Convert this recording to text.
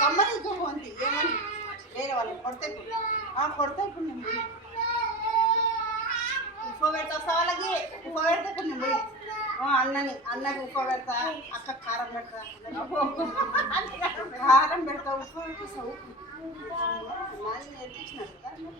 కమ్మలు ఉంది ఏమని వేరే వాళ్ళు కొడతాయి కొడతాయి ఇప్పుడు నేను ఉప్పు పెడతా వాళ్ళకి ఉప్పు పెడతా ఇప్పుడు నేను పోయి అన్నకి ఉప్పు పెడతా అక్క కారం పెడతా కారం పెడతా ఉప్పు పెడతా నేర్పించినారు కదా.